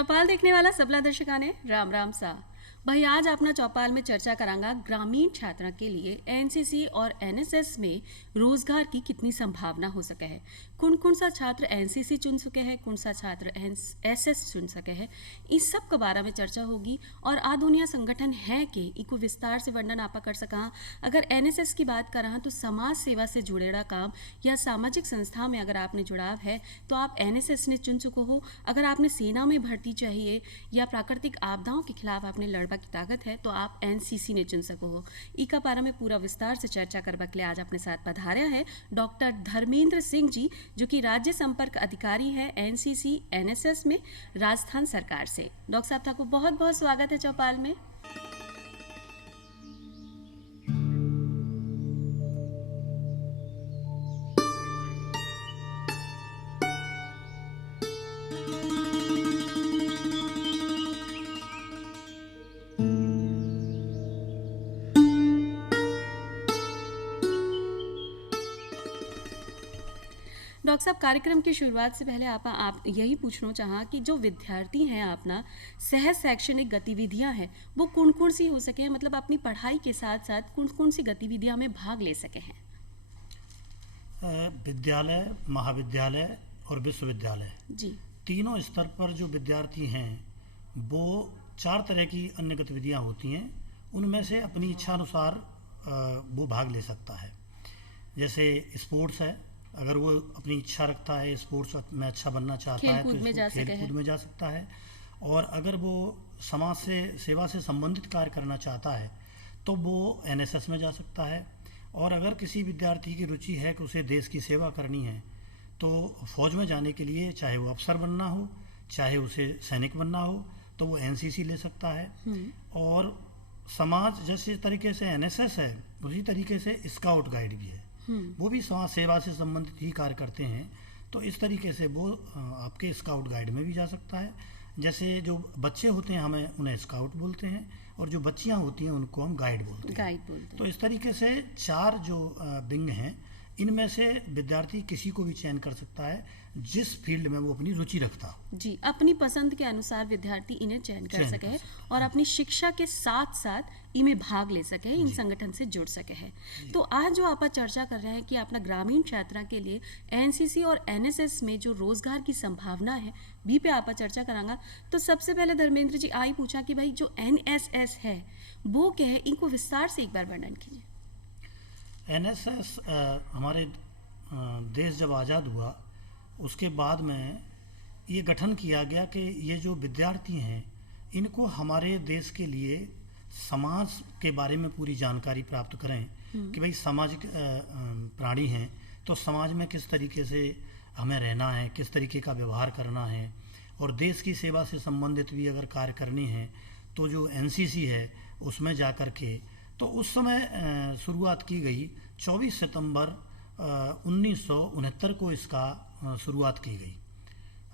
चौपाल देखने वाला सबला दर्शका ने राम राम सा भाई आज अपना चौपाल में चर्चा करांगा ग्रामीण छात्रा के लिए एनसीसी और एनएसएस में रोजगार की कितनी संभावना हो सके है। कौन सा छात्र एनसीसी चुन सके है, कौन सा छात्र एनएसएस चुन सके है, इस सब के बारे में चर्चा होगी। और आ दुनिया संगठन है कि इको विस्तार से वर्णन आपा कर सका। अगर एनएसएस की बात कर रहा तो समाज सेवा से जुड़ेड़ा काम या सामाजिक संस्था में अगर आपने जुड़ाव है तो आप एनएसएस ने चुन चुको हो। अगर आपने सेना में भर्ती चाहिए या प्राकृतिक आपदाओं के खिलाफ आपने लड़बा की ताकत है तो आप एनसीसी ने चुन सको हो। इका पारा में पूरा विस्तार से चर्चा करवा के लिए आज अपने साथ पधार्या है डॉक्टर धर्मेंद्र सिंह जी, जो कि राज्य संपर्क अधिकारी है एनसीसी एनएसएस में राजस्थान सरकार से। डॉक्टर साहब आपको बहुत बहुत स्वागत है चौपाल में। डॉक्टर साहब, कार्यक्रम की शुरुआत से पहले आप यही पूछना चाहा कि जो विद्यार्थी हैं अपना सह शैक्षणिक गतिविधियां हैं वो कौन सी हो सके हैं, मतलब अपनी पढ़ाई के साथ साथ कौन सी गतिविधियां में भाग ले सके हैं। विद्यालय, महाविद्यालय और विश्वविद्यालय जी, तीनों स्तर पर जो विद्यार्थी हैं वो 4 तरह की अन्य गतिविधियां होती हैं, उनमें से अपनी इच्छा अनुसार वो भाग ले सकता है। जैसे स्पोर्ट्स है, अगर वो अपनी इच्छा रखता है स्पोर्ट्स में अच्छा बनना चाहता है तो खेलकूद में जा सकता है। और अगर वो समाज से सेवा से संबंधित कार्य करना चाहता है तो वो एनएसएस में जा सकता है। और अगर किसी विद्यार्थी की रुचि है कि उसे देश की सेवा करनी है तो फौज में जाने के लिए चाहे वो अफसर बनना हो चाहे उसे सैनिक बनना हो तो वो एनसीसी ले सकता है। और समाज जैसे तरीके से एनएसएस है उसी तरीके से स्काउट गाइड भी है, वो भी समाज सेवा से संबंधित ही कार्य करते हैं। तो इस तरीके से वो आपके स्काउट गाइड में भी जा सकता है। जैसे जो बच्चे होते हैं हमें उन्हें स्काउट बोलते हैं और जो बच्चियां होती हैं उनको हम गाइड बोलते हैं। तो इस तरीके से 4 जो विंग हैं इनमें से विद्यार्थी किसी को भी चयन कर सकता है जिस फील्ड में वो अपनी रुचि रखता हो। जी, अपनी पसंद के अनुसार विद्यार्थी इन्हें चयन कर सके है और अपनी शिक्षा के साथ साथ इनमें भाग ले सके, इन संगठन से जुड़ सके है। तो आज जो आप चर्चा कर रहे हैं कि अपना ग्रामीण छात्रा के लिए एनसीसी और एनएसएस में जो रोजगार की संभावना है भी पे आप चर्चा करांगा। तो सबसे पहले धर्मेंद्र जी आई पूछा कि भाई जो एनएसएस है वो क्या है, इनको विस्तार से एक बार वर्णन कीजिए। एनएसएस हमारे देश जब आज़ाद हुआ उसके बाद में ये गठन किया गया कि ये जो विद्यार्थी हैं इनको हमारे देश के लिए समाज के बारे में पूरी जानकारी प्राप्त करें कि भाई सामाजिक प्राणी हैं तो समाज में किस तरीके से हमें रहना है, किस तरीके का व्यवहार करना है। और देश की सेवा से संबंधित भी अगर कार्य करनी है तो जो एनसीसी है उसमें जा कर के तो उस समय शुरुआत की गई 24 सितंबर 1969 को इसका शुरुआत की गई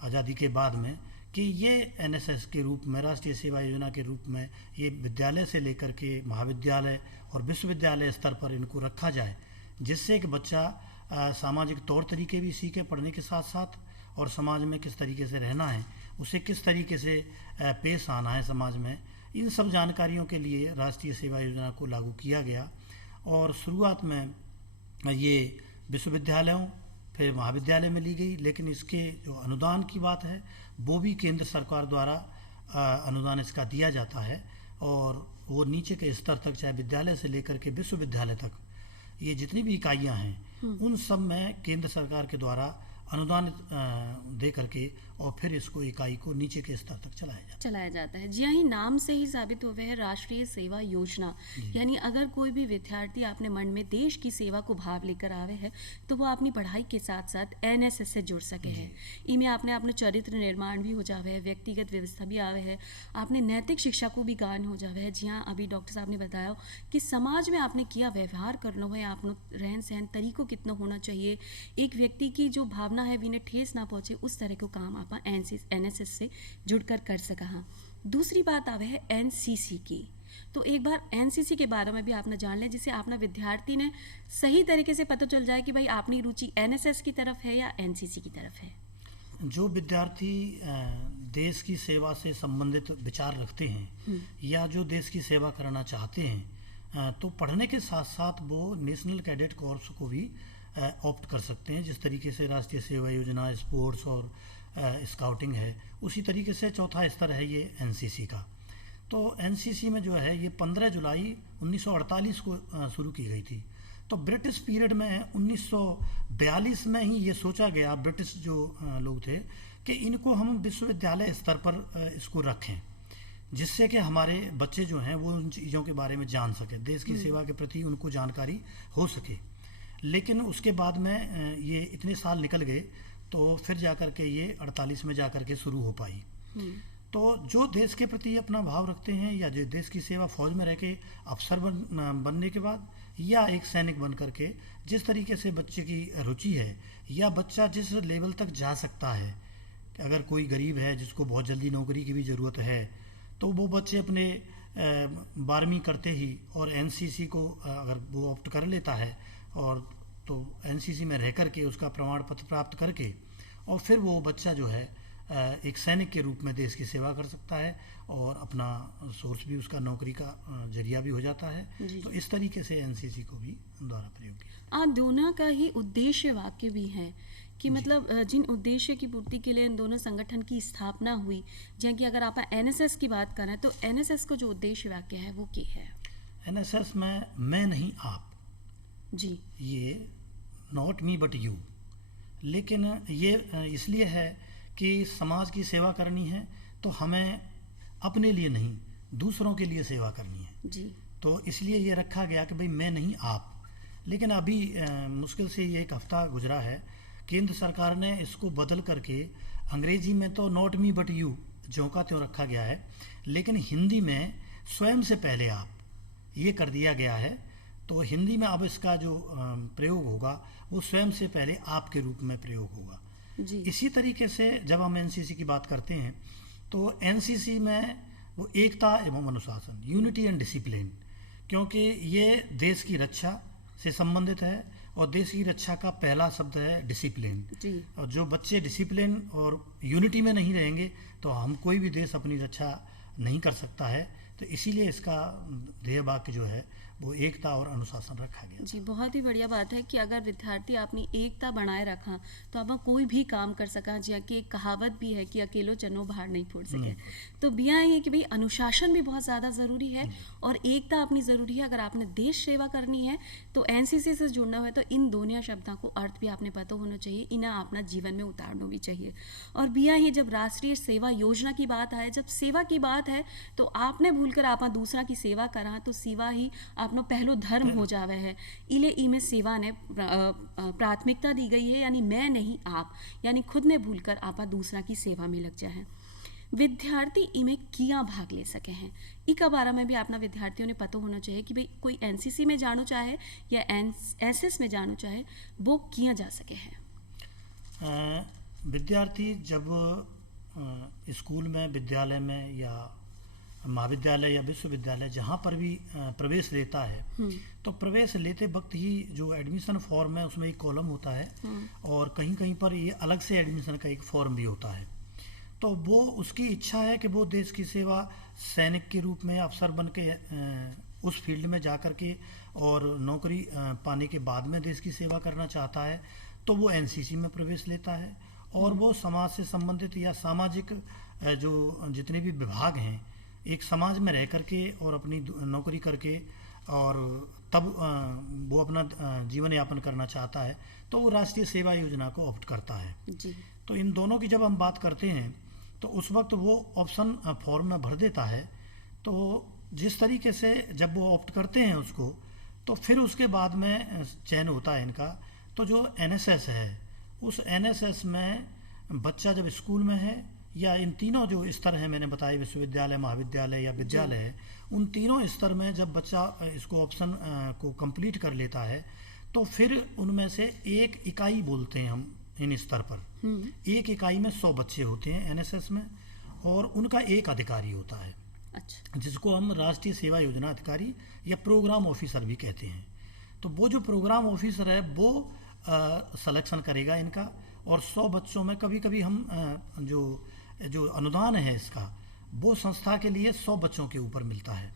आज़ादी के बाद में कि ये एनएसएस के रूप में राष्ट्रीय सेवा योजना के रूप में ये विद्यालय से लेकर के महाविद्यालय और विश्वविद्यालय स्तर पर इनको रखा जाए, जिससे कि बच्चा सामाजिक तौर तरीके भी सीखे पढ़ने के साथ साथ और समाज में किस तरीके से रहना है, उसे किस तरीके से पेश आना है समाज में, इन सब जानकारियों के लिए राष्ट्रीय सेवा योजना को लागू किया गया। और शुरुआत में ये विश्वविद्यालयों फिर महाविद्यालय में ली गई, लेकिन इसके जो अनुदान की बात है वो भी केंद्र सरकार द्वारा अनुदान इसका दिया जाता है और वो नीचे के स्तर तक चाहे विद्यालय से लेकर के विश्वविद्यालय तक ये जितनी भी इकाइयां हैं उन सब में केंद्र सरकार के द्वारा अनुदान दे करके और फिर इसको इकाई को नीचे के स्तर तक चलाया जाता है। जी हाँ, नाम से ही साबित हुए है राष्ट्रीय सेवा योजना, यानी अगर कोई भी विद्यार्थी अपने मन में देश की सेवा को भाव लेकर आवे है तो वो अपनी पढ़ाई के साथ साथ एनएसएस से जुड़ सके है। इनमें आपने अपने चरित्र निर्माण भी हो जावे है, व्यक्तिगत व्यवस्था भी आवे है, आपने नैतिक शिक्षा को भी गान हो जावे है। जी हाँ, अभी डॉक्टर साहब ने बताया कि समाज में आपने किया व्यवहार करना है, आपने रहन सहन तरीकों कितना होना चाहिए, एक व्यक्ति की जो भावना है भी ठेस ना पहुंचे उस तरह को काम आप एनएसएस से जुड़कर कर सका। दूसरी बात आवे है एनसीसी की, तो एक बार एनसीसी के बारे में भी आपने जान लें जिससे आपने विद्यार्थी ने सही तरीके से पता चल जाए कि भाई आपकी रुचि एनएसएस की तरफ है या एनसीसी की तरफ है। जो विद्यार्थी देश की सेवा से संबंधित विचार रखते हैं या जो देश की सेवा करना चाहते हैं, तो पढ़ने के साथ साथ वो नेशनल कैडेट कॉर्प्स को भी ऑप्ट कर सकते हैं। जिस तरीके से राष्ट्रीय सेवा योजना, स्पोर्ट्स और स्काउटिंग है, उसी तरीके से चौथा स्तर है ये एनसीसी का। तो एनसीसी में जो है ये 15 जुलाई 1948 को शुरू की गई थी। तो ब्रिटिश पीरियड में 1942 में ही ये सोचा गया, ब्रिटिश जो लोग थे, कि इनको हम विश्वविद्यालय स्तर पर इसको रखें, जिससे कि हमारे बच्चे जो हैं वो उन चीज़ों के बारे में जान सके, देश की सेवा के प्रति उनको जानकारी हो सके। लेकिन उसके बाद में ये इतने साल निकल गए, तो फिर जाकर के ये 48 में जाकर के शुरू हो पाई। तो जो देश के प्रति अपना भाव रखते हैं या जो देश की सेवा फौज में रह के अफसर बनने के बाद या एक सैनिक बन करके, जिस तरीके से बच्चे की रुचि है या बच्चा जिस लेवल तक जा सकता है, अगर कोई गरीब है जिसको बहुत जल्दी नौकरी की भी ज़रूरत है, तो वो बच्चे अपने 12वीं करते ही और एनसीसी को अगर वो ऑप्ट कर लेता है और तो एनसीसी में रह करके उसका प्रमाण पत्र प्राप्त करके और फिर वो बच्चा जो है एक सैनिक के रूप में देश की सेवा कर सकता है और अपना सोर्स भी उसका नौकरी का जरिया भी हो जाता है। तो इस तरीके से एनसीसी को भी द्वारा प्रयोग किया। दोनों का ही उद्देश्य वाक्य भी है कि मतलब जिन उद्देश्य की पूर्ति के लिए इन दोनों संगठन की स्थापना हुई, जैसे कि अगर आप एनएसएस की बात करें तो एनएसएस को जो उद्देश्य वाक्य है वो क्या है? एनएसएस में मैं नहीं आप जी, ये नॉट मी बट यू, लेकिन ये इसलिए है कि समाज की सेवा करनी है तो हमें अपने लिए नहीं दूसरों के लिए सेवा करनी है जी। तो इसलिए ये रखा गया कि भाई मैं नहीं आप। लेकिन अभी मुश्किल से ये एक हफ्ता गुजरा है, केंद्र सरकार ने इसको बदल करके अंग्रेजी में तो नॉट मी बट यू ज्यों का त्यों रखा गया है, लेकिन हिंदी में स्वयं से पहले आप ये कर दिया गया है। तो हिंदी में अब इसका जो प्रयोग होगा वो स्वयं से पहले आप के रूप में प्रयोग होगा जी। इसी तरीके से जब हम एनसीसी की बात करते हैं तो एनसीसी में वो एकता एवं अनुशासन, यूनिटी एंड डिसिप्लिन, क्योंकि ये देश की रक्षा से संबंधित है और देश की रक्षा का पहला शब्द है डिसिप्लिन। और जो बच्चे डिसिप्लिन और यूनिटी में नहीं रहेंगे तो हम कोई भी देश अपनी रक्षा नहीं कर सकता है। तो इसीलिए इसका ध्येय वाक्य जो है वो एकता और अनुशासन रखा गया। जी, बहुत ही बढ़िया बात है कि अगर विद्यार्थी अपनी एकता बनाए रखा तो आप कोई भी काम कर सका। जी कि एक कहावत भी है कि अकेलो चनो भार नहीं फोड़ सके। तो बिया है कि भाई अनुशासन भी बहुत ज़्यादा ज़रूरी है और एकता अपनी ज़रूरी है। अगर आपने देश सेवा करनी है तो एनसीसी से जुड़ना है तो इन दोनों शब्दों को अर्थ भी आपने पता होना चाहिए, इन्हें अपना जीवन में उतारना भी चाहिए। और बिया ही जब राष्ट्रीय सेवा योजना की बात आए, जब सेवा की बात है तो आपने भूलकर आप दूसरा की सेवा करा तो सेवा ही अपनो पहलो धर्म हो जावे है। इले इमे सेवा ने प्राथमिकता दी गई है, यानी मैं नहीं आप, यानी खुद ने भूलकर आपा दूसरा की सेवा में लग जाए। विद्यार्थी इमे किया भाग ले सके हैं, इका बारे में भी अपना विद्यार्थियों ने पता होना चाहिए कि भाई कोई एनसीसी में जानो चाहे या एसएस में जानो चाहे वो किया जा सके है। विद्यार्थी जब स्कूल में, विद्यालय में या महाविद्यालय या विश्वविद्यालय जहाँ पर भी प्रवेश लेता है तो प्रवेश लेते वक्त ही जो एडमिशन फॉर्म है उसमें एक कॉलम होता है और कहीं कहीं पर ये अलग से एडमिशन का एक फॉर्म भी होता है। तो वो उसकी इच्छा है कि वो देश की सेवा सैनिक के रूप में अफसर बन के उस फील्ड में जा कर के और नौकरी पाने के बाद में देश की सेवा करना चाहता है तो वो एनसीसी में प्रवेश लेता है और वो समाज से संबंधित या सामाजिक जो जितने भी विभाग हैं एक समाज में रह करके और अपनी नौकरी करके और तब वो अपना जीवन यापन करना चाहता है तो वो राष्ट्रीय सेवा योजना को ऑप्ट करता है जी। तो इन दोनों की जब हम बात करते हैं तो उस वक्त वो ऑप्शन फॉर्म में भर देता है। तो जिस तरीके से जब वो ऑप्ट करते हैं उसको तो फिर उसके बाद में चयन होता है इनका। तो जो एनएसएस है उस एनएसएस में बच्चा जब स्कूल में है या इन तीनों जो स्तर हैं मैंने बताया, विश्वविद्यालय, महाविद्यालय या विद्यालय है, उन तीनों स्तर में जब बच्चा इसको ऑप्शन को कंप्लीट कर लेता है तो फिर उनमें से एक इकाई बोलते हैं हम इन स्तर पर। एक इकाई में 100 बच्चे होते हैं एनएसएस में और उनका एक अधिकारी होता है। अच्छा। जिसको हम राष्ट्रीय सेवा योजना अधिकारी या प्रोग्राम ऑफिसर भी कहते हैं। तो वो जो प्रोग्राम ऑफिसर है वो सिलेक्शन करेगा इनका और 100 बच्चों में कभी कभी हम जो जो अनुदान है इसका, वो संस्था के लिए 100 बच्चों के ऊपर मिलता है।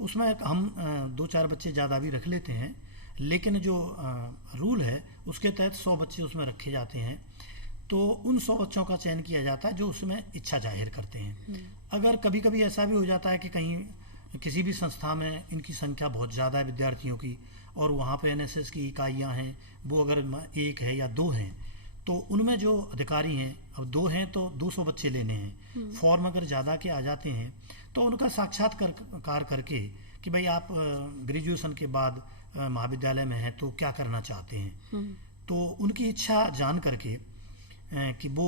उसमें हम 2-4 बच्चे ज़्यादा भी रख लेते हैं, लेकिन जो रूल है उसके तहत 100 बच्चे उसमें रखे जाते हैं। तो उन 100 बच्चों का चयन किया जाता है जो उसमें इच्छा जाहिर करते हैं। अगर कभी कभी ऐसा भी हो जाता है कि कहीं किसी भी संस्था में इनकी संख्या बहुत ज़्यादा है विद्यार्थियों की, और वहाँ पे एनएसएस की इकाइयाँ हैं, वो अगर 1 है या 2 हैं, तो उनमें जो अधिकारी हैं, अब 2 हैं तो 200 बच्चे लेने हैं। फॉर्म अगर ज़्यादा के आ जाते हैं तो उनका साक्षात्कार करके कि भाई आप ग्रेजुएशन के बाद महाविद्यालय में हैं तो क्या करना चाहते हैं, तो उनकी इच्छा जान करके कि वो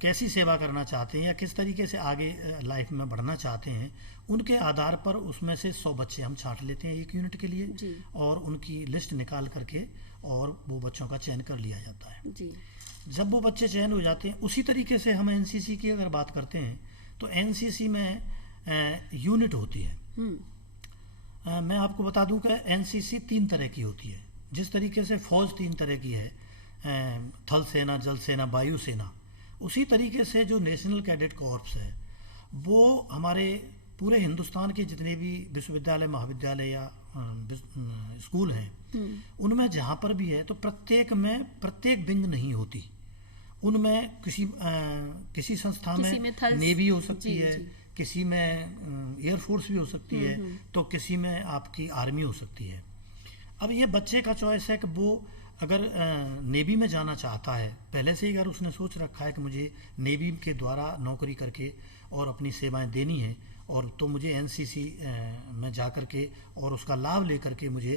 कैसी सेवा करना चाहते हैं या किस तरीके से आगे लाइफ में बढ़ना चाहते हैं, उनके आधार पर उसमें से 100 बच्चे हम छांट लेते हैं 1 यूनिट के लिए, और उनकी लिस्ट निकाल करके और वो बच्चों का चयन कर लिया जाता है जी। जब वो बच्चे चयन हो जाते हैं, उसी तरीके से हम एनसीसी की अगर बात करते हैं तो एनसीसी में यूनिट होती है। मैं आपको बता दूं कि एनसीसी 3 तरह की होती है। जिस तरीके से फौज 3 तरह की है, थल सेना, जल सेना, वायु सेना, उसी तरीके से जो नेशनल कैडेट कॉर्प्स है वो हमारे पूरे हिंदुस्तान के जितने भी विश्वविद्यालय, महाविद्यालय या स्कूल हैं, उनमें जहाँ पर भी है तो प्रत्येक विंग नहीं होती। उनमें किसी संस्था में नेवी हो सकती है, किसी में एयरफोर्स भी हो सकती है, तो किसी में आपकी आर्मी हो सकती है। अब ये बच्चे का चॉइस है कि वो अगर नेवी में जाना चाहता है, पहले से ही अगर उसने सोच रखा है कि मुझे नेवी के द्वारा नौकरी करके और अपनी सेवाएं देनी है, और तो मुझे एनसीसी में जा कर के और उसका लाभ लेकर के मुझे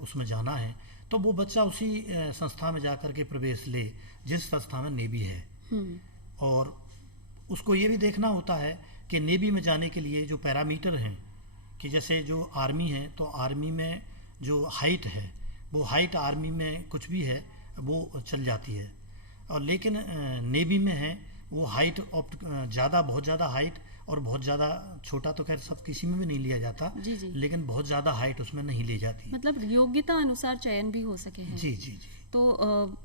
उसमें जाना है, तो वो बच्चा उसी संस्था में जा कर के प्रवेश ले जिस संस्था में नेवी है। और उसको ये भी देखना होता है कि नेवी में जाने के लिए जो पैरामीटर हैं, कि जैसे जो आर्मी है तो आर्मी में जो हाइट है, वो हाइट आर्मी में कुछ भी है वो चल जाती है, और लेकिन नेवी में है वो हाइट बहुत ज़्यादा हाइट और बहुत ज़्यादा छोटा तो खैर सब किसी में भी नहीं लिया जाता, लेकिन बहुत ज़्यादा हाइट उसमें नहीं ली जाती। मतलब योग्यता अनुसार चयन भी हो सके है। जी। तो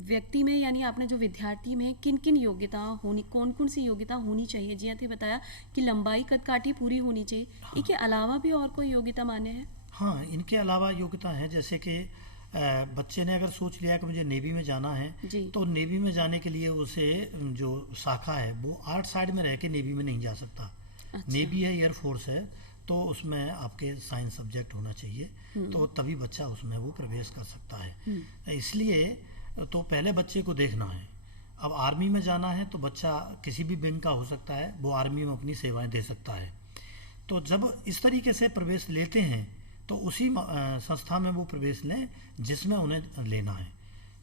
व्यक्ति में, यानी आपने जो विद्यार्थी में किन किन योग्यता होनी, कौन कौन सी योग्यता होनी चाहिए, जी आपने बताया कि लंबाई कदकाठी पूरी होनी चाहिए। हाँ। इनके अलावा भी और कोई योग्यता मान्य है? हाँ, इनके अलावा योग्यता है, जैसे कि बच्चे ने अगर सोच लिया कि मुझे नेवी में जाना है, तो नेवी में जाने के लिए उसे जो शाखा है वो 8 साइड में रह के नेवी में नहीं जा सकता। अच्छा। नेवी है, एयरफोर्स है, तो उसमें आपके साइंस सब्जेक्ट होना चाहिए, तो तभी बच्चा उसमें वो प्रवेश कर सकता है। इसलिए तो पहले बच्चे को देखना है। अब आर्मी में जाना है तो बच्चा किसी भी विंग का हो सकता है, वो आर्मी में अपनी सेवाएं दे सकता है। तो जब इस तरीके से प्रवेश लेते हैं तो उसी संस्था में वो प्रवेश लें जिसमें उन्हें लेना है।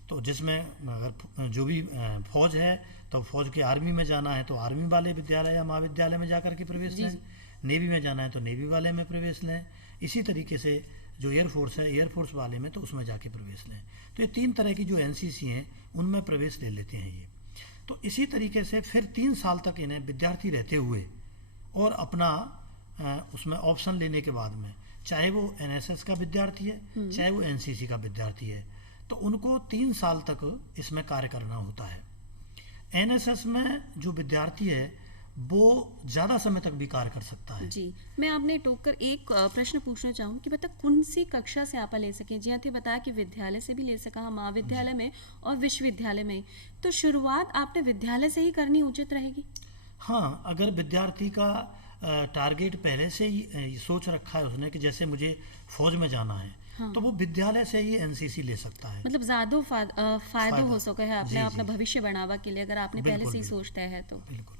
तो जिसमें अगर जो भी फौज है तो फौज के आर्मी में जाना है तो आर्मी वाले विद्यालय या महाविद्यालय में जाकर के प्रवेश लें, नेवी में जाना है तो नेवी वाले में प्रवेश लें। इसी तरीके से जो एयरफोर्स है, एयरफोर्स वाले में तो उसमें जाके प्रवेश लें। तो ये 3 तरह की जो एनसीसी हैं उनमें प्रवेश ले लेते हैं ये। तो इसी तरीके से फिर 3 साल तक इन्हें विद्यार्थी रहते हुए और अपना उसमें ऑप्शन लेने के बाद में, चाहे वो एनएसएस का विद्यार्थी है चाहे वो एनसीसी का विद्यार्थी है, तो उनको 3 साल तक इसमें कार्य करना होता है। एनएसएस में जो विद्यार्थी है वो ज़्यादा समय तक भी कार्य कर सकता है। जी, मैं आपने टोककर एक प्रश्न पूछना चाहूँ कि बता कौन सी कक्षा से आप ले सकें। जी आपने बताया कि विद्यालय से भी ले सका, महाविद्यालय में और विश्वविद्यालय में, तो शुरुआत आपने विद्यालय से ही करनी उचित रहेगी? हाँ, अगर विद्यार्थी का टारगेट पहले से ही सोच रखा है उसने कि जैसे मुझे फौज में जाना है, हाँ। तो वो विद्यालय से ही एनसीसी ले सकता है। मतलब ज्यादा फायदा हो सके है आपने अपना भविष्य बढ़ावा के लिए, अगर आपने पहले से ही सोचता है तो। बिल्कुल।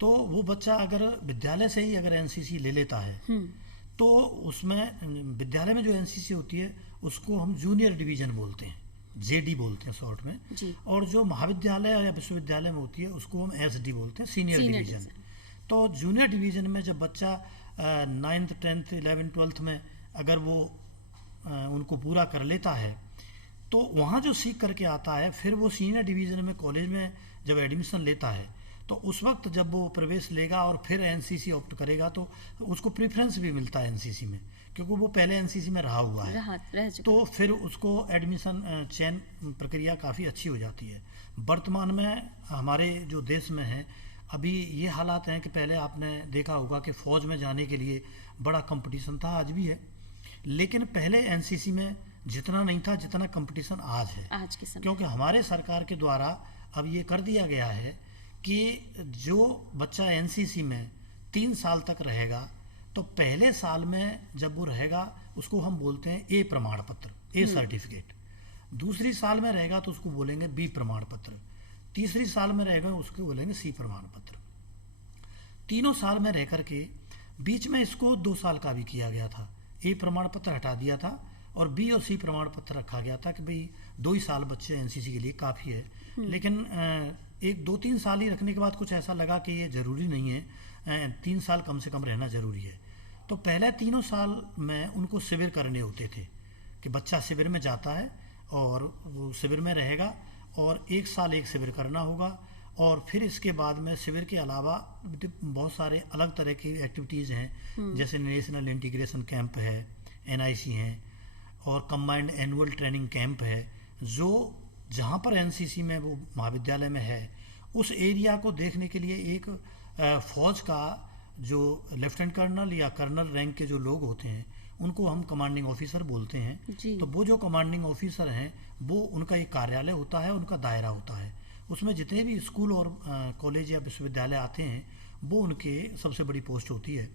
तो वो बच्चा अगर विद्यालय से ही अगर एनसीसी ले लेता है तो उसमें विद्यालय में जो एनसीसी होती है उसको हम जूनियर डिवीजन बोलते हैं, जेडी बोलते हैं शॉर्ट में जी। और जो महाविद्यालय या विश्वविद्यालय में होती है उसको हम एसडी बोलते हैं, सीनियर डिवीजन। तो जूनियर डिवीजन में जब बच्चा 9th 10th 11th 12th में अगर वो उनको पूरा कर लेता है तो वहाँ जो सीख करके आता है, फिर वो सीनियर डिवीजन में कॉलेज में जब एडमिशन लेता है तो उस वक्त जब वो प्रवेश लेगा और फिर एनसीसी ऑप्ट करेगा तो उसको प्रेफरेंस भी मिलता है एनसीसी में, क्योंकि वो पहले एनसीसी में रहा हुआ है। रह चुका। तो फिर उसको एडमिशन चयन प्रक्रिया काफ़ी अच्छी हो जाती है। वर्तमान में हमारे जो देश में है अभी ये हालात हैं कि पहले आपने देखा होगा कि फ़ौज में जाने के लिए बड़ा कंपटीशन था, आज भी है, लेकिन पहले एनसीसी में जितना नहीं था जितना कंपटीशन आज है। आज के समय क्योंकि हमारे सरकार के द्वारा अब ये कर दिया गया है कि जो बच्चा एनसीसी में 3 साल तक रहेगा तो पहले साल में जब वो रहेगा उसको हम बोलते हैं ए प्रमाण पत्र, ए सर्टिफिकेट। दूसरी साल में रहेगा तो उसको बोलेंगे बी प्रमाण पत्र। तीसरी साल में रहेगा उसको बोलेंगे सी प्रमाण पत्र। तीनों साल में रह करके बीच में इसको 2 साल का भी किया गया था, ए प्रमाण पत्र हटा दिया था और बी और सी प्रमाण पत्र रखा गया था कि भाई 2 ही साल बच्चे एनसीसी के लिए काफ़ी है। लेकिन 1-2-3 साल ही रखने के बाद कुछ ऐसा लगा कि ये ज़रूरी नहीं है, 3 साल कम से कम रहना ज़रूरी है। तो पहले 3 साल में उनको शिविर करने होते थे कि बच्चा शिविर में जाता है और वो शिविर में रहेगा और 1 साल 1 शिविर करना होगा। और फिर इसके बाद में शिविर के अलावा बहुत सारे अलग तरह की एक्टिविटीज़ हैं, जैसे नेशनल इंटीग्रेशन कैंप है, एनआईसी हैं, और कंबाइंड एनुअल ट्रेनिंग कैंप है, जो जहाँ पर एनसीसी में वो महाविद्यालय में है उस एरिया को देखने के लिए एक फ़ौज का जो लेफ्टिनेंट कर्नल या कर्नल रैंक के जो लोग होते हैं उनको हम कमांडिंग ऑफिसर बोलते हैं। जी। तो वो जो कमांडिंग ऑफिसर हैं वो उनका एक कार्यालय होता है, उनका दायरा होता है, उसमें जितने भी स्कूल और कॉलेज या विश्वविद्यालय आते हैं वो उनके सबसे बड़ी पोस्ट होती है।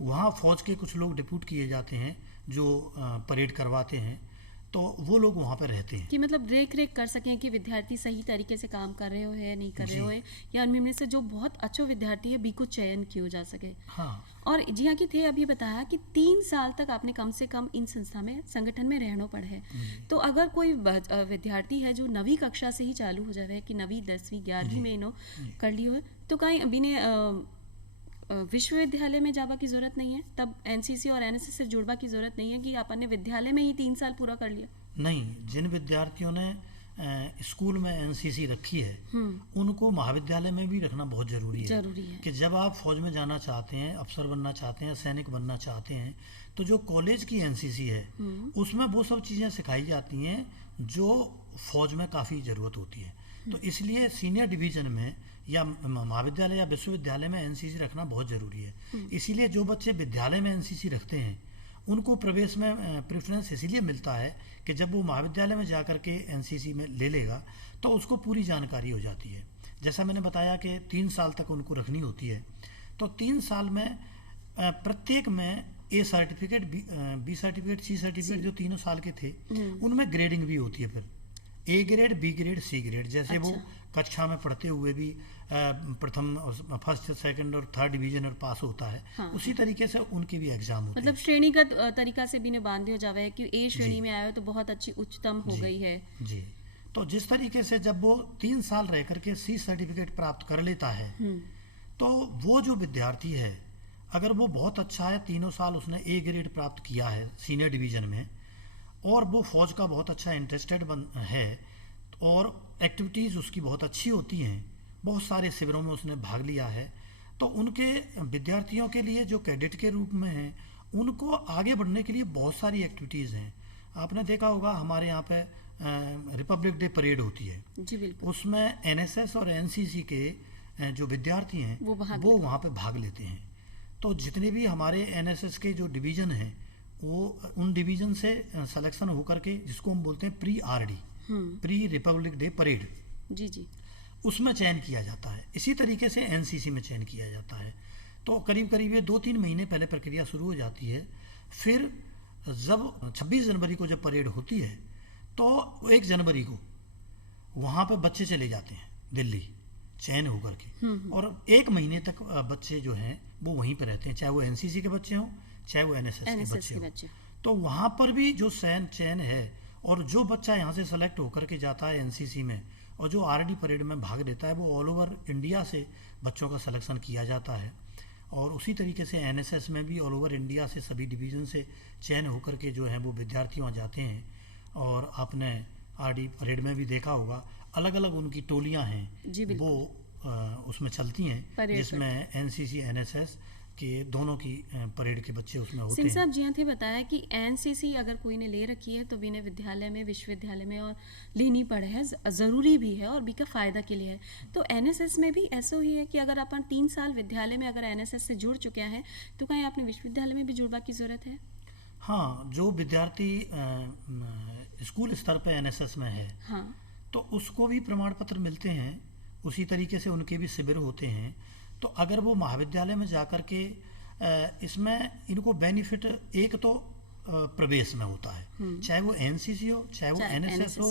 वहाँ फ़ौज के कुछ लोग डिप्यूट किए जाते हैं जो परेड करवाते हैं, तो वो लोग वहाँ पर रहते हैं कि मतलब देख रेख कर सकें कि विद्यार्थी सही तरीके से काम कर रहे हो है नहीं कर रहे जी। हो है, या उनमें से जो बहुत अच्छे विद्यार्थी है बी को चयन किया जा सके। हाँ और जी हाँ कि थे अभी बताया कि 3 साल तक आपने कम से कम इन संस्था में संगठन में रहना पड़ है। तो अगर कोई विद्यार्थी है जो 9वीं कक्षा से ही चालू हो जाए कि 9वीं 10वीं 11वीं में इन्हों कर ली हो, तो कहीं अभी ने विश्वविद्यालय में जावा की जरूरत नहीं है, तब एनसीसी और एनएसएस से जुड़वा की जरूरत नहीं है कि अपन ने विद्यालय में ही 3 साल पूरा कर लिया। नहीं, जिन विद्यार्थियों ने स्कूल में एनसीसी रखी है उनको महाविद्यालय में भी रखना बहुत ज़रूरी है कि जब आप फौज में जाना चाहते हैं, अफसर बनना चाहते हैं, सैनिक बनना चाहते हैं, तो जो कॉलेज की एनसीसी है उसमें वो सब चीज़ें सिखाई जाती हैं जो फौज में काफ़ी ज़रूरत होती है। तो इसलिए सीनियर डिवीज़न में या महाविद्यालय या विश्वविद्यालय में एनसीसी रखना बहुत ज़रूरी है। इसीलिए जो बच्चे विद्यालय में एनसीसी रखते हैं उनको प्रवेश में प्रेफरेंस इसीलिए मिलता है कि जब वो महाविद्यालय में जा कर के एनसीसी में ले लेगा तो उसको पूरी जानकारी हो जाती है। जैसा मैंने बताया कि 3 साल तक उनको रखनी होती है, तो 3 साल में प्रत्येक में A certificate, B certificate, C certificate जो 3 साल के थे उनमें ग्रेडिंग भी होती है। फिर A grade, B grade, C grade, जैसे वो कक्षा में पढ़ते हुए भी प्रथम, फर्स्ट, सेकंड और थर्ड डिवीजन और पास होता है। हाँ। उसी तरीके से उनके भी एग्जाम होते मतलब श्रेणीगत तरीका से भी ने बांध दिया जावे कि ए श्रेणी में आया तो बहुत अच्छी उच्चतम हो गई है जी। तो जिस तरीके से जब वो 3 साल रह करके सी सर्टिफिकेट प्राप्त कर लेता है तो वो जो विद्यार्थी है अगर वो बहुत अच्छा है, 3 साल उसने ए ग्रेड प्राप्त किया है सीनियर डिवीजन में और वो फौज का बहुत अच्छा इंटरेस्टेड है और एक्टिविटीज़ उसकी बहुत अच्छी होती हैं, बहुत सारे शिविरों में उसने भाग लिया है, तो उनके विद्यार्थियों के लिए जो कैडेट के रूप में हैं उनको आगे बढ़ने के लिए बहुत सारी एक्टिविटीज़ हैं। आपने देखा होगा हमारे यहाँ पे रिपब्लिक डे परेड होती है जी, बिल्कुल। उसमें एनएसएस और एनसीसी के जो विद्यार्थी हैं वो वहाँ पे भाग लेते हैं। तो जितने भी हमारे एनएसएस के जो डिवीज़न हैं वो उन डिवीज़न से सिलेक्शन होकर के, जिसको हम बोलते हैं pre RD, pre republic day parade, जी, उसमें चयन किया जाता है। इसी तरीके से एनसीसी में चयन किया जाता है। तो करीब करीब ये 2-3 महीने पहले प्रक्रिया शुरू हो जाती है। फिर जब 26 जनवरी को जब परेड होती है तो 1 जनवरी को वहाँ पे बच्चे चले जाते हैं दिल्ली चयन होकर के, और 1 महीने तक बच्चे जो हैं वो वहीं पर रहते हैं, चाहे वो एनसीसी के बच्चे हों चाहे वो एनएसएस के बच्चे हों। तो वहाँ पर भी जो चयन है और जो बच्चा यहाँ से सेलेक्ट होकर के जाता है एनसीसी में और जो आरडी परेड में भाग लेता है वो ऑल ओवर इंडिया से बच्चों का सिलेक्शन किया जाता है। और उसी तरीके से एनएसएस में भी ऑल ओवर इंडिया से सभी डिवीज़न से चयन होकर के जो हैं वो विद्यार्थी वहाँ जाते हैं। और आपने आरडी परेड में भी देखा होगा अलग अलग उनकी टोलियाँ हैं, वो उसमें चलती हैं, परेड जिसमें एनसीसी एनएसएस के दोनों की परेड के बच्चे उसमें होते सिंह हैं। साहब जी थे बताया कि एनसीसी अगर कोई ने ले रखी है तो बिना विद्यालय में विश्वविद्यालय में और लेनी पड़े है, ज़रूरी भी है और बी का फ़ायदा के लिए है। तो एनएसएस में भी ऐसा ही है कि अगर अपन 3 साल विद्यालय में अगर एनएसएस से जुड़ चुके हैं तो कहीं आपने विश्वविद्यालय में भी जुड़वा की ज़रूरत है? हाँ, जो विद्यार्थी स्कूल स्तर पर एनएसएस में है हाँ। तो उसको भी प्रमाण पत्र मिलते हैं, उसी तरीके से उनके भी शिविर होते हैं। तो अगर वो महाविद्यालय में जाकर के इसमें इनको बेनिफिट एक तो प्रवेश में होता है, चाहे वो एनसीसी हो चाहे वो एनएसएस हो।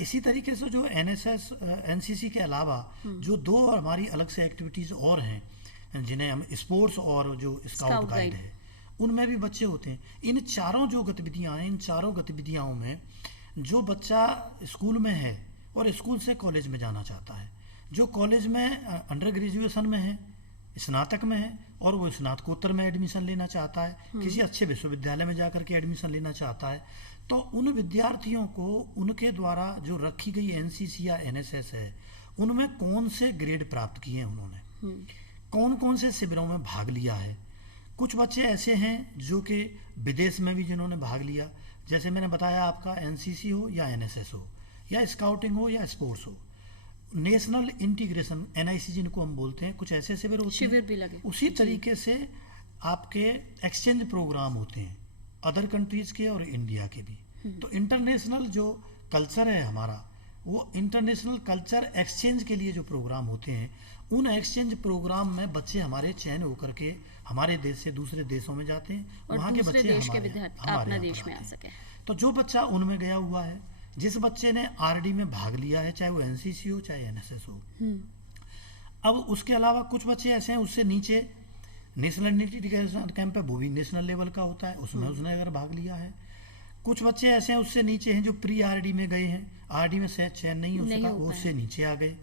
इसी तरीके से जो एनएसएस एनसीसी के अलावा जो दो हमारी अलग से एक्टिविटीज़ और हैं जिन्हें हम स्पोर्ट्स और जो स्काउट गाइड है उनमें भी बच्चे होते हैं। इन चारों जो गतिविधियाँ हैं, इन चारों गतिविधियों में जो बच्चा स्कूल में है और स्कूल से कॉलेज में जाना चाहता है, जो कॉलेज में अंडर ग्रेजुएशन में है, स्नातक में है और वो स्नातकोत्तर में एडमिशन लेना चाहता है, किसी अच्छे विश्वविद्यालय में जाकर के एडमिशन लेना चाहता है, तो उन विद्यार्थियों को उनके द्वारा जो रखी गई एनसीसी या एनएसएस है उनमें कौन से ग्रेड प्राप्त किए हैं उन्होंने, कौन कौन से शिविरों में भाग लिया है। कुछ बच्चे ऐसे हैं जो कि विदेश में भी जिन्होंने भाग लिया, जैसे मैंने बताया आपका एनसीसी हो या एनएसएस हो या स्काउटिंग हो या स्पोर्ट्स हो, नेशनल इंटीग्रेशन एनआईसी जिनको हम बोलते हैं, कुछ ऐसे शिविर होते शिविर हैं। भी लगे। उसी तरीके से आपके एक्सचेंज प्रोग्राम होते हैं अदर कंट्रीज के और इंडिया के भी। तो इंटरनेशनल जो कल्चर है हमारा, वो इंटरनेशनल कल्चर एक्सचेंज के लिए जो प्रोग्राम होते हैं, उन एक्सचेंज प्रोग्राम में बच्चे हमारे चयन होकर के हमारे देश से दूसरे देशों में जाते हैं, और वहाँ के दूसरे बच्चे देश के हमारे विद्यार्थी हमारे अपना यहाँ देश पर में आ आते हैं। सके। तो जो बच्चा उनमें गया हुआ है, जिस बच्चे ने आरडी में भाग लिया है, चाहे वो एनसीसी हो चाहे एनएसएस हो। अब उसके अलावा कुछ बच्चे ऐसे हैं उससे नीचे नेशनल इंटीग्रेशन कैंप है, वो भी नेशनल लेवल का होता है, उसमें उसने अगर भाग लिया है। कुछ बच्चे ऐसे हैं उससे नीचे हैं जो प्री आरडी में गए हैं, आरडी में शायद चयन नहीं हो सका, वो उससे नीचे आ गए।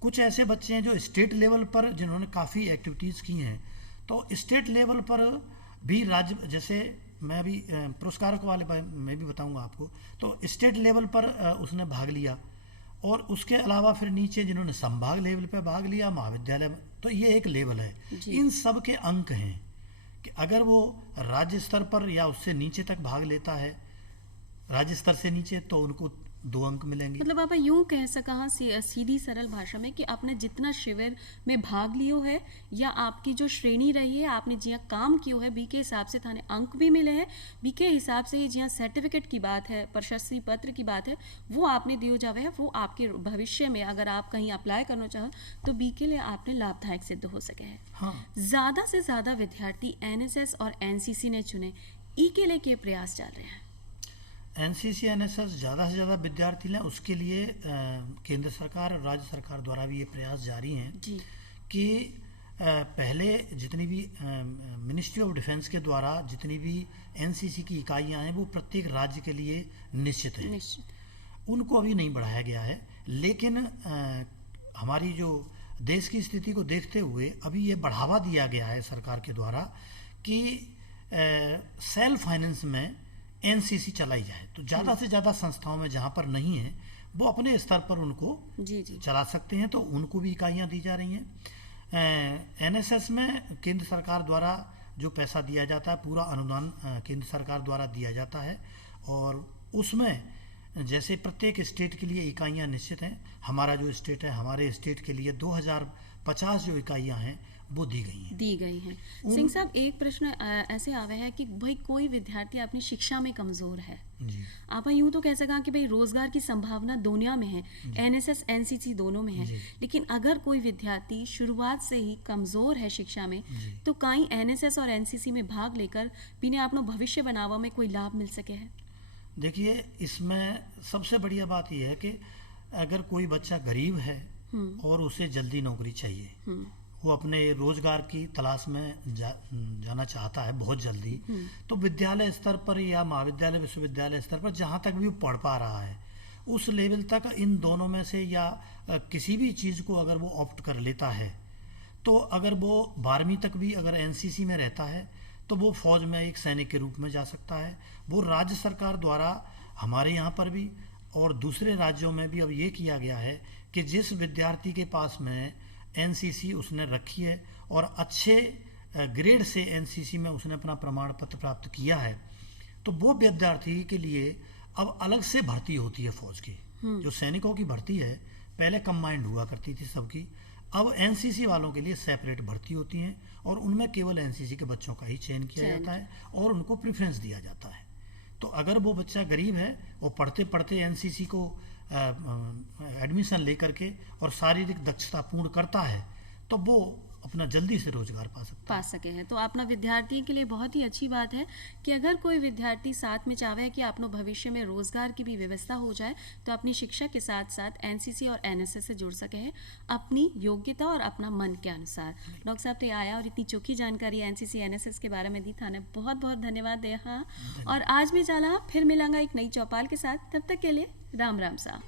कुछ ऐसे बच्चे हैं जो स्टेट लेवल पर जिन्होंने काफ़ी एक्टिविटीज़ की हैं, तो स्टेट लेवल पर भी राज्य, जैसे मैं अभी पुरस्कारक वाले में भी बताऊंगा आपको, तो स्टेट लेवल पर उसने भाग लिया। और उसके अलावा फिर नीचे जिन्होंने संभाग लेवल पर भाग लिया, महाविद्यालय में, तो ये एक लेवल है। इन सब के अंक हैं कि अगर वो राज्य स्तर पर या उससे नीचे तक भाग लेता है, राज्य स्तर से नीचे, तो उनको 2 अंक मिलेंगे। मतलब आप यूं कह सका सीधी सरल भाषा में कि आपने जितना शिविर में भाग लियो है या आपकी जो श्रेणी रही है, आपने जिया काम कियो है, बी के हिसाब से थाने अंक भी मिले हैं, बी के हिसाब से ही जिया सर्टिफिकेट की बात है, प्रशस्ति पत्र की बात है, वो आपने दियो जावे है, वो आपके भविष्य में अगर आप कहीं अप्लाई करना चाहो तो बी के लिए आपने लाभदायक सिद्ध हो सके है। हाँ, ज़्यादा से ज़्यादा विद्यार्थी एनएसएस और एनसीसी ने चुने, ई के लिए क्या प्रयास चल रहे हैं? एनसीसी एनएसएस ज़्यादा से ज़्यादा विद्यार्थी लें, उसके लिए केंद्र सरकार और राज्य सरकार द्वारा भी ये प्रयास जारी हैं जी। कि पहले जितनी भी मिनिस्ट्री ऑफ डिफेंस के द्वारा जितनी भी एनसीसी की इकाइयां हैं वो प्रत्येक राज्य के लिए निश्चित हैं, उनको अभी नहीं बढ़ाया गया है। लेकिन हमारी जो देश की स्थिति को देखते हुए अभी ये बढ़ावा दिया गया है सरकार के द्वारा कि सेल्फ फाइनेंस में एनसीसी चलाई जाए, तो ज़्यादा से ज़्यादा संस्थाओं में जहाँ पर नहीं है वो अपने स्तर पर उनको चला सकते हैं, तो उनको भी इकाइयाँ दी जा रही हैं। एनएसएस में केंद्र सरकार द्वारा जो पैसा दिया जाता है, पूरा अनुदान केंद्र सरकार द्वारा दिया जाता है, और उसमें जैसे प्रत्येक स्टेट के लिए इकाइयाँ निश्चित हैं। हमारा जो स्टेट है, हमारे स्टेट के लिए 2050 जो इकाइयाँ हैं वो दी गई हैं। सिंह साहब, एक प्रश्न ऐसे आवे है कि भाई कोई विद्यार्थी अपनी शिक्षा में कमज़ोर है जी, आप यूं तो कह सका कि भाई रोजगार की संभावना दोनों में है, एनएसएस एनसीसी दोनों में है, लेकिन अगर कोई विद्यार्थी शुरुआत से ही कमज़ोर है शिक्षा में, तो कहीं एनएसएस और एनसीसी में भाग लेकर बिना अपना भविष्य बनावा में कोई लाभ मिल सके है? देखिए, इसमें सबसे बढ़िया बात यह है कि अगर कोई बच्चा गरीब है और उसे जल्दी नौकरी चाहिए, वो अपने रोजगार की तलाश में जाना चाहता है बहुत जल्दी, तो विद्यालय स्तर पर या महाविद्यालय विश्वविद्यालय स्तर पर जहाँ तक भी वो पढ़ पा रहा है उस लेवल तक इन दोनों में से या किसी भी चीज़ को अगर वो ऑप्ट कर लेता है, तो अगर वो 12वीं तक भी अगर एनसीसी में रहता है तो वो फौज में एक सैनिक के रूप में जा सकता है। वो राज्य सरकार द्वारा हमारे यहाँ पर भी और दूसरे राज्यों में भी अब ये किया गया है कि जिस विद्यार्थी के पास में एनसीसी उसने रखी है और अच्छे ग्रेड से एनसीसी में उसने अपना प्रमाण पत्र प्राप्त किया है, तो वो विद्यार्थी के लिए अब अलग से भर्ती होती है फौज की। जो सैनिकों की भर्ती है पहले कंबाइंड हुआ करती थी सबकी, अब एनसीसी वालों के लिए सेपरेट भर्ती होती है और उनमें केवल एनसीसी के बच्चों का ही चयन किया जाता है और उनको प्रेफरेंस दिया जाता है। तो अगर वो बच्चा गरीब है और पढ़ते पढ़ते एनसीसी को एडमिशन लेकर के और शारीरिक दक्षता पूर्ण करता है तो वो अपना जल्दी से रोजगार पा सके हैं। तो अपना विद्यार्थी के लिए बहुत ही अच्छी बात है कि अगर कोई विद्यार्थी साथ में चाहे कि अपनो भविष्य में रोजगार की भी व्यवस्था हो जाए तो अपनी शिक्षा के साथ साथ एनसीसी और एनएसएस से जुड़ सके हैं अपनी योग्यता और अपना मन के अनुसार। डॉक्टर साहब तो आया और इतनी चोखी जानकारी एनसीसी एनएसएस के बारे में दी थाने बहुत बहुत धन्यवाद दे। हाँ, और आज भी जाला फिर मिलांगा एक नई चौपाल के साथ, तब तक के लिए राम राम सा।